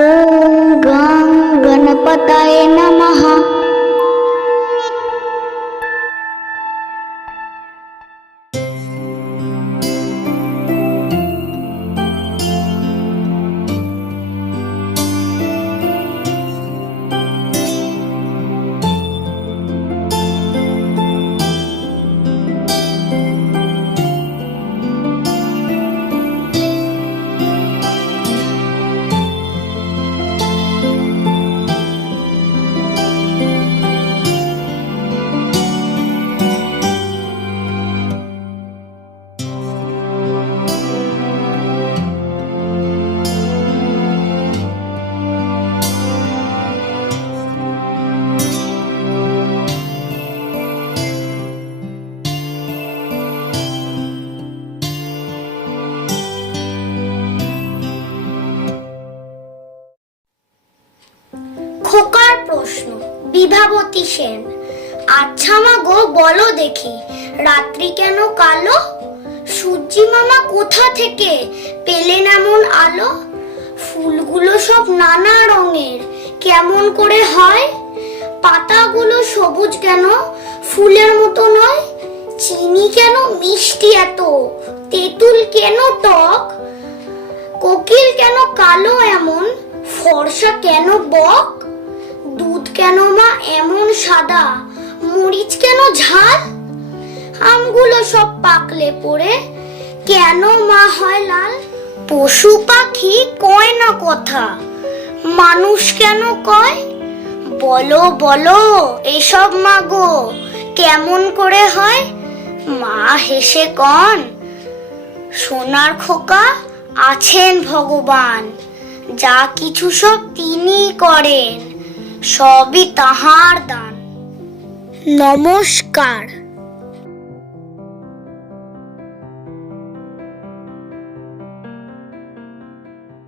ওম গং গণপতয়ে নমঃ। খোকার প্রশ্ন, বিভাবতী সেন। আচ্ছা মা গো, বলো দেখি, রাত্রি কেন কালো? সূর্যি মামা কোথা থেকে পেলেন এমন আলো? ফুলগুলো সব নানা রঙের, কেমন করে হয়? পাতাগুলো সবুজ কেন, ফুলের মতো নয়? চিনি কেন মিষ্টি এত, তেঁতুল কেন টক? কোকিল কেন কালো এমন, ফর্সা কেন বক? দুধ কেন মা এমন সাদা, মরিচ কেন ঝাল? আমগুলো সব পাকলে পড়ে কেন মা হয় লাল? পশু পাখি কয় না কথা, মানুষ কেন কয়? বলো বলো এসব মা গো, কেমন করে হয়? মা হেসে কন, সোনার খোকা আছেন ভগবান, যা কিছু সব তিনিই করেন, সবই তাহার দান। নমস্কার।